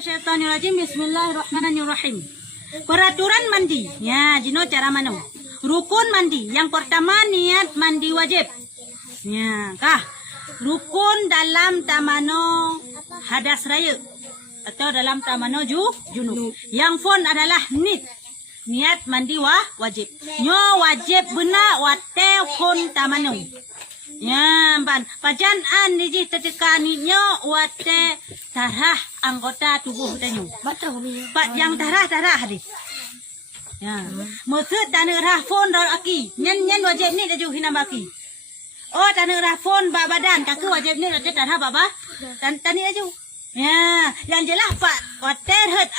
Minasyaitonirrajim. Bismillahirrahmanirrahim. Peraturan mandi. Ya, Jino cara mana? Rukun mandi. Yang pertama niat mandi wajib. Ya, kah? Rukun dalam tamano hadas raya atau dalam tamano junub. Yang fon adalah niat mandi wajib. Nyo wajib benar wate fon tamano. Ya, ban. Pajan niji tetekani nyo wate tarah anggota tubuh tanyo. Pak yang tarah hadis. Ya. Maksud tanah rahfon dar aki. Nyen wajib ni daju hina baki. Oh tanah rahfon ba badan kaku wajib ni rata tarah baba. Tani daju. Ya, yang jelas Pak water het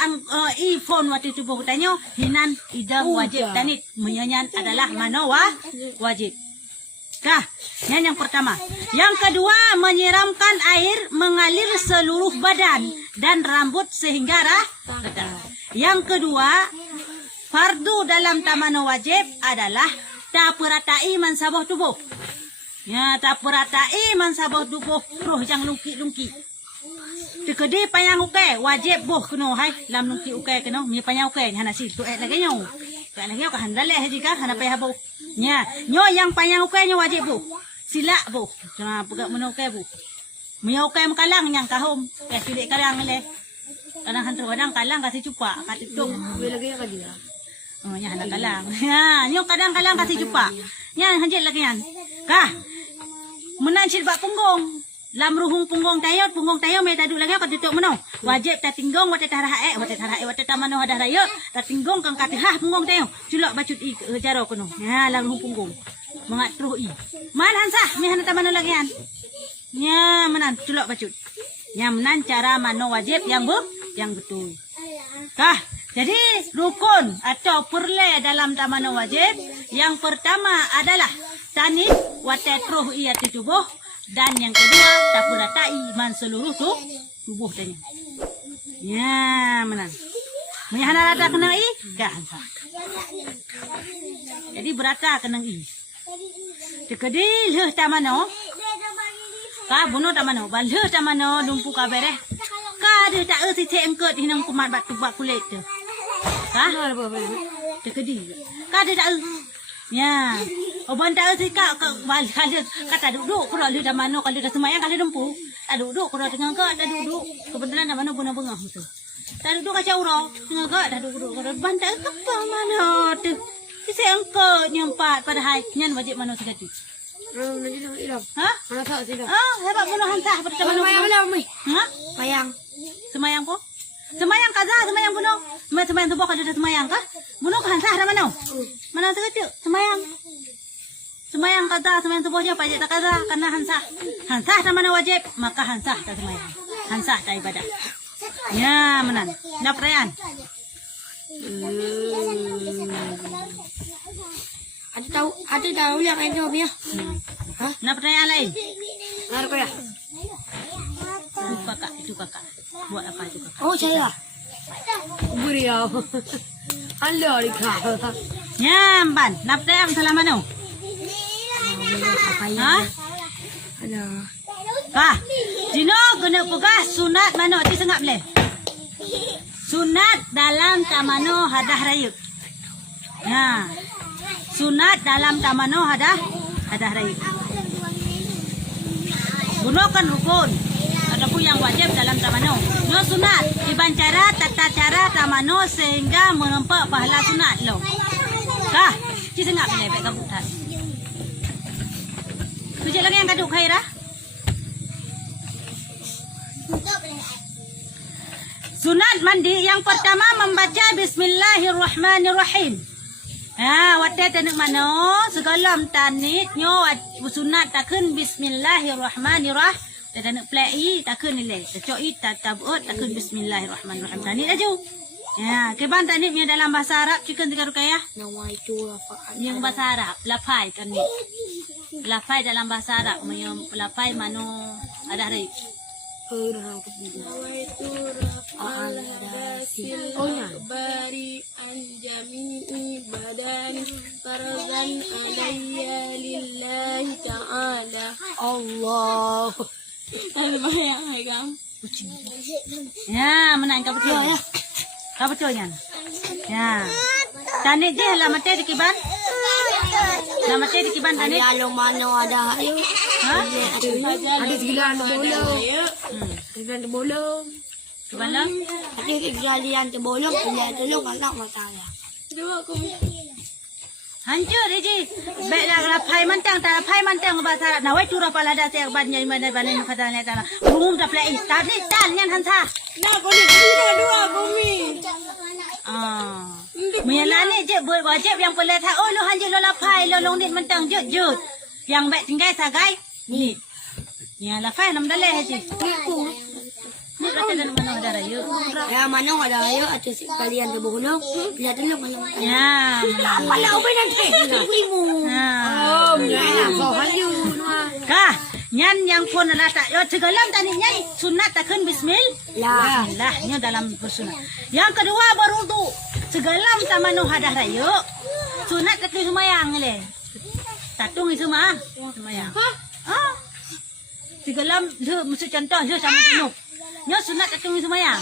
i phone waktu tubuh tanyo hinan idam wajib tani menyanyan adalah mano wajib. Kah, yang pertama. Yang kedua, menyiramkan air mengalir seluruh badan dan rambut sehingga rata. Yang kedua, fardu dalam tamano wajib adalah tapuratai mansabah tubuh. Ya, tapuratai mansabah tubuh roh yang lungki-lungki. Tekedi payang uke wajib boh keno hai lam lungki uke keno mi payang uke hana si tu lagi nyo. Ka lagi ka handale jika hana payah boh. Nya, nyo yang payang uke nyo wajib boh. Sila boh. Jangan pegak meno uke boh. Mi uke makalang yang kahom. Ya silik karang le. Kadang hantu kadang kalang kasih cupa, katitung. Lagi ka dia. Oh, nya hana kalang. Ya, nyo kadang kalang kasih cupa. Nya hanjit lagi yan. Kah. Menan silbak punggung. Lam ruhung punggung tayo me tadu lagi ka tutuk meno. Wajib ta tinggong wate tarah wate tamano hadah rayo ta tinggong kang katihah punggung tayo. Culok bacut i jaro kono. Ya lam ruhung punggung. Mangat truh i. Man hansah me hana tamano lagi an. Ya menan culok bacut. Ya menan cara mano wajib yang betul. Kah, jadi rukun atau perle dalam tamano wajib yang pertama adalah tanit wate truh i ati tubuh. Dan yang kedua, tapuratai man seluruh tubuh tanya. Ya, menang. Menyahana rata kenang i, gak hansa. Jadi berata kenang i. Tekedi leh tamano. Ka bunuh tamano, baleh tamano lumpu kabereh. Ka de tak si engket hinang kumat batu bak kulit tu. Ka? Tekedi. Ka de tak ya. Oban tak si kak bal kalau kata duduk kalau lu dah mano kalau dah semayang kalau dempu tak duduk kalau tengah ke dah duduk kebetulan dah mano bunga bengah tu tak duduk kacau ro tengah ke dah duduk kalau bantai apa mano tu si angkat nyempat pada hai nyan wajib mano segati ha Mana tak sih dah. hebat bunuh hantah pada mano Mayang mi. ha Mayang. semayang po semayang kaza semayang bunuh semayang tu kalau dah semayang kah bunuh hantah dah mano mana segati semayang semayang kata semayang tubuhnya pajak tak kata karena hansah sama wajib maka hansah tak semayang hansah tak ibadah ya menan nak perayaan Ada tahu yang itu ya. Hah? nak perayaan lain Apa ya? itu kakak buat apa itu kakak Oh saya. Beri ya. Allah dikah. ya ban nak perayaan selama no ha Ada. kah Jino kena pegah sunat mano ti sengap le sunat dalam tamano hadah raya ya sunat dalam tamano hadah raya gunakan rukun ataupun yang wajib dalam tamano no sunat dibancara tata cara tamano sehingga menempat pahala sunat lo kah ti sengap le baik kabutan Tujak lagi yang kaduk khairah. Sunat mandi yang pertama membaca Bismillahirrahmanirrahim. Wadah tanuk mano segala tanit nyo sunat takun Bismillahirrahmanirrahim. Tanuk plai takun nilai. Tacoi tatabut takun Bismillahirrahmanirrahim. Tanit aja. Ya, keban tanitnya dalam bahasa Arab chicken tiga rukayah. Nawaitu rafa'an. Yang bahasa Arab lapai kan ni. Lapai dalam bahasa Arab, lapai mano ada hari. Bari anjami badan farzan alayya lillahi ta'ala. Allah. Ada bayang kan? kucing. Ya, menang kau betul. Ya, ya. Kau betul kan? Ya. Tani je lah mati di kiban. Lah mati di kiban tani. Ada mana ada ayo. Ha? Ada segilan bolong. Segilan bolong. Kiban lah. Ada segilan bolong. Bila tolong anak masalah. Hancur je. Baik dah pai mantang tak pai mantang bahasa nawai turah pala dah saya ban nyai mana ban ni kata ni tanah. Rumum dah play start ni tan nyan hansa. Nak kau ni dua bumi. Ah. Menjalani je wajib yang boleh tahu oh lo hanjur lo lapai lo long nit mentang jut jut. Yang baik tinggal sagai ni. Ya lapai nam daleh je. Ni kata dan mana ada raya. Ya mana ada ayo ada sekalian tu bolong. Bila tolong anak. Ya. Kalau benar ke? Ibu. Ha. Oh, ya kau hayu. Kah, nyan yang pun adalah tak yo segalam tani nyai sunat takkan bismillah. Lah, nya dalam bersunat. Yang kedua berwudu. Segalam tamanu hadah raya. Sunat takkan semayang le. Tatung itu mah semayang. Ha? Segalam dia mesti contoh dia sama penuh. Nya sunat takkan semayang.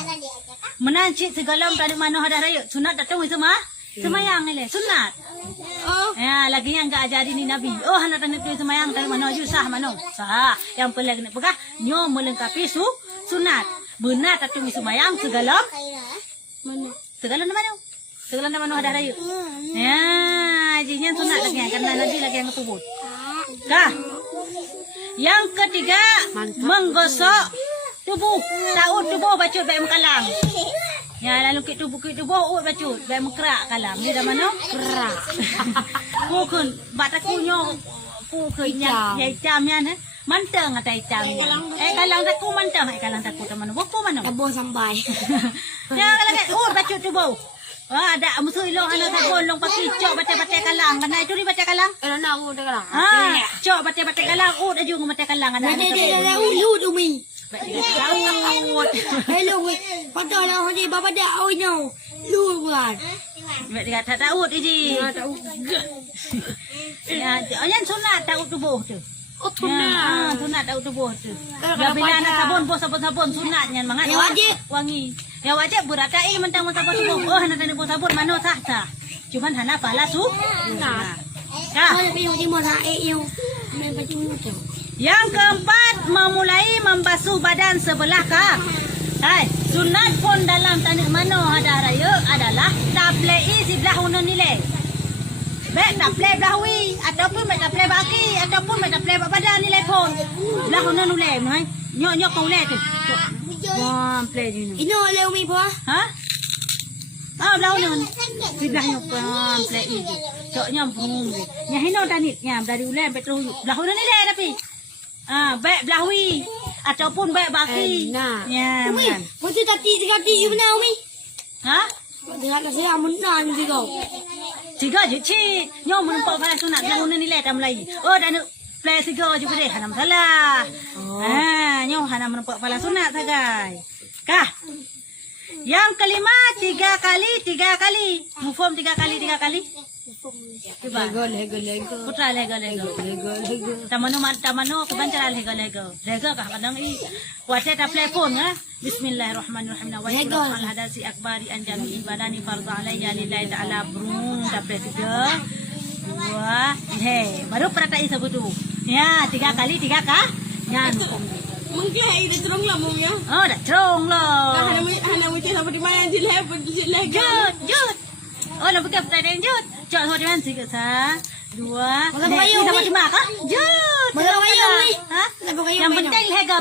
Menancik segalam tadi mana hadah raya. Sunat takkan semayang le. Sunat. Oh. Ya, lagi yang enggak ajari ni Nabi. Oh, anak tanda tu semayang dari mana ju sah mana? Sah. Yang perlu kena pegah nyo melengkapi sunat. Benar tak tu semayang segalam? Mana? Segalam mana? Segalam mana ada raya? Ya, jinya sunat lagi karena Nabi lagi yang ketubut. Kah? Yang ketiga, menggosok tubuh. Tahu tubuh bacut baik mekalang. Ya, lalu kit tubuh ut bacut baik mekrak kalam. Ni dah mana? Kerak. Pukun batakunyo pukun yang jam yan manteng atai jam. Kalang tak ku manteng kalang tak ku teman. Bopo mana? Tabon sampai. Ya, kalang bacut tubuh. Ada musuh ilong anak sabon long pasti cok batai-batai kalang. Kana itu ri batai kalang? Nak aku dah kalang. Cok batai-batai kalang ut aju batai kalang ada. Ada ulu umi. Tahu. Hello, patah lah ni bapa dah oi no. Lu buat. Mek dia tak tahu iji. Tahu. Ya, yang sunat tahu tubuh tu. Oh, Sunat. Sunat tahu tubuh tu. Bila anak sabun bos sabun sunatnya mangat. Ya wajib. Wangi. Ya wajib beratai mentang sabun tubuh. Oh, anak tadi bos sabun mana sah. Cuman hana pala sunat. Kah? Kalau yang timur yang memang timur tu. Yang keempat, memulai membasuh badan sebelah kaki. Sunat pun dalam tanah mano ada raya adalah taplei sebelah unon nilai. Baik taplei belahui ataupun baik taplei baki ataupun baik taplei badan nilai pun. Belah unon nilai, mai. Nyok kau nilai tu. Wah, play ni. Ini oleh umi apa? Ha? Belah unon. Sebelah nyok play ini. Coknya bung. Yang hino tanitnya dari ulen betul. Belah unon nilai tapi. Baik belahui ataupun baik baki. Ya, umi. kan. Macam tadi you mana umi? Ha? Dengan kasi amun nan juga. Tiga je cik. Nyom menempok pada sunat belah nilai tak mulai. Oh, dan play tiga juga deh. Hana masalah. Nyom hana menempok pada sunat sagai. Kah? Yang kelima, 3 kali. Mufum 3 kali. Coba. Lego. Putra lego. Tamano kebancaran lego. Lego kah kadang i. Kuasa tak telefon ah. Bismillahirrahmanirrahim. Wa sallallahu al hadasi akbari anjami ibadani fardhu alayya lillahi ta'ala brung dapat 3 2 baru peratai sebut tu. Ya, 3 kali 3 kah? Yan. Mungkin dah terong lah mum ya. Oh, dah cerong lah. Hana mungkin sampai di mana je Jut. Oh, nak pergi peratai jut. Cok ho dengan 3 2 sama cuma kah? Jut. Ha? Yang penting harga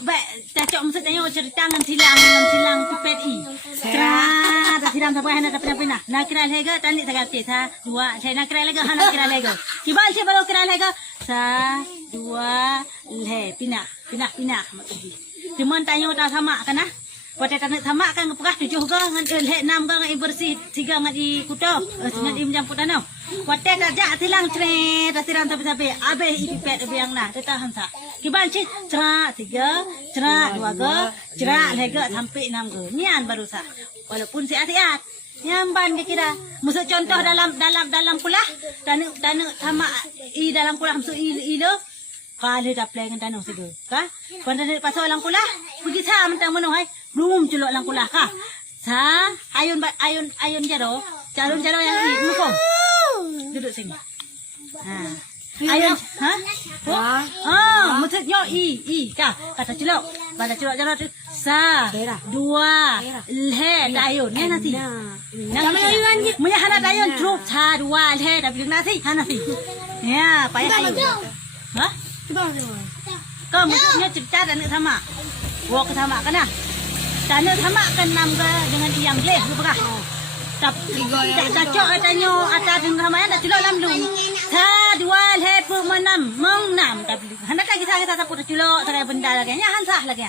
baik cocok mesti tanya cerita ngan silang pipet i. Cerah silang sampai hana tak pernah. Nak kira harga tadi saya kata sa 2 saya nak kira harga hana kira harga. Kibal saya baru kira harga sa 2 le pinah makji. Cuma tanya tak sama kan ah? Pada tanah sama kan ngepegah 7 ke ngan le 6 ke ngan bersih 3 ngan di kuto ngan di mencampur tanah. Wate tajak silang cret silang sampai abe ipipet biang nah tahan sa. Kiban cik cerak 3 cerak 2 ke cerak lega sampai 6 ke. Nian baru sah. Walaupun siat-siat. Nyamban kira. Musuh contoh dalam pula tanuk sama i dalam pula musuh i lo. Kali dah play dengan tanah sega. Kah? Pada ni pasal lang kula. Pergi sa mentang mano hai. Belum julok lang kula kah? Sa ayun jaro. Calon yang ni muko. Duduk sini. Ha. Ayun, ha? Maksudnya kah? Kata julok. Pada julok jaro tu sa, dua, le, ayun. Ni nasi. Sama ayun je. Punya hana ayun trup sa dua, le, dah bilang nasi, hana nasi. Ya, payah ayun. Ha? Cuba tengok. Kau maksudnya cerita dan nak sama. Walk sama kan lah. Dan nak sama kan nam ke dengan yang boleh ke berkah. Tapi tak cocok katanya atas dengan ramai dah celok lam lu. Sa dua lepu menam mengnam tapi hendak lagi saya siapa dah celok saya benda lagi. Nya hansah lagi.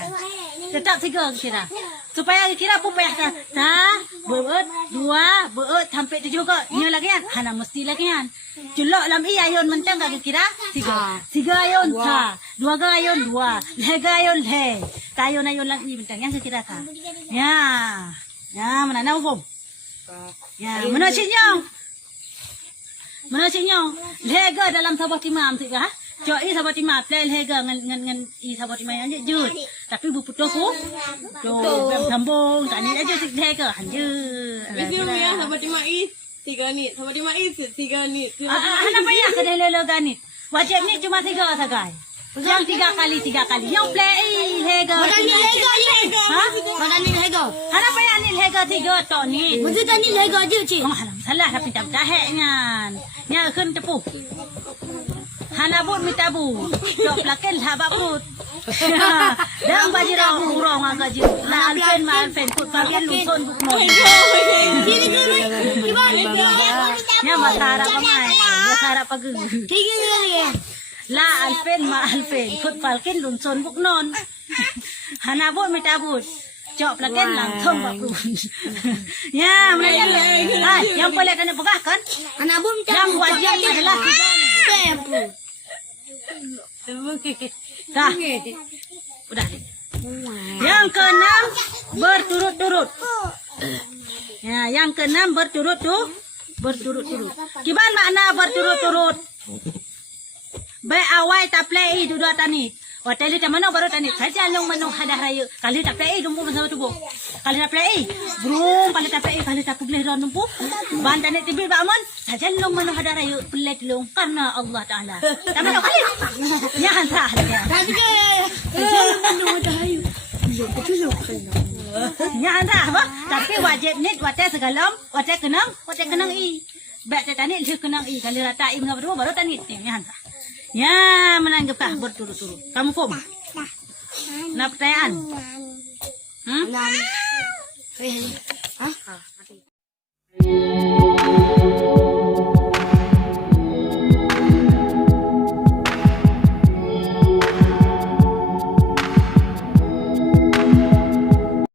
Tetap tiga kira. Supaya kira pun payah sa beut dua beut sampai tujuh ke. Nya lagi kan. Hana mesti lagi kan. Celok lam i ayun mentang kaki kira tiga. Tiga ayun sa. Dua ke ayun dua. Lega ayun le. Ayun lagi mentang yang kira sa. Ya. Ya mana nak hukum? Ya, mana cinyong? Lega dalam sahabat imam tu kah? Coi sahabat imam play lega ngan i sahabat imam aja jut. Tapi bu putus ku. Tu sambung tadi aja lega hanje. Itu ya sahabat imam tiga ni. Sahabat imam tiga ni. Ana payah ke lega ni. Wajib ni cuma 3 sagai. Yang 3 kali. Yang play lega. Mana ni lega je? Ha? Mana ni lega? Ana payah ni lega 3 tok ni. Maksud ni lega je cik. Oh, salah tapi tak dahek ngan. Nya keun tepuh. Hana bun minta bu. Dok plaken habak put. Dang baji ra urang agak je. La alfen put bagian luson buk mo. Sini cuba. Nya masara pamai. Masara pagi. Tiga lagi. La alfen put palken luson buk non. Hana bun minta bun. Cok plaken langsung bak pun. Ya, mana yang boleh kena pegah kan? Anak bom Yang wajib adalah dah. Udah. Yang keenam berturut-turut. Ya, yang keenam berturut-turut. Gimana makna berturut-turut? Baik awal tak play duduk tani. Hotel di mana baru tani. Saja long manong hadah raya. Kali tak play dumpu masa tubuh. Kali tak play brum, kali tak play kali tak boleh ron dumpu. Ban tani tibi bakman. Saja long manong hadah raya pelai long karena Allah Taala. Tak mana kali. Ya sah lagi. Tapi ke jangan ada hayu. Ya sah apa? Tapi wajib ni hotel segalam, hotel kenang i. Baik tani dia kenang i. Kali rata i mengapa baru tani ya sah. Ya, menanggapkah berturut-turut. Kamu kom? Nak pertanyaan? Enam. Hah?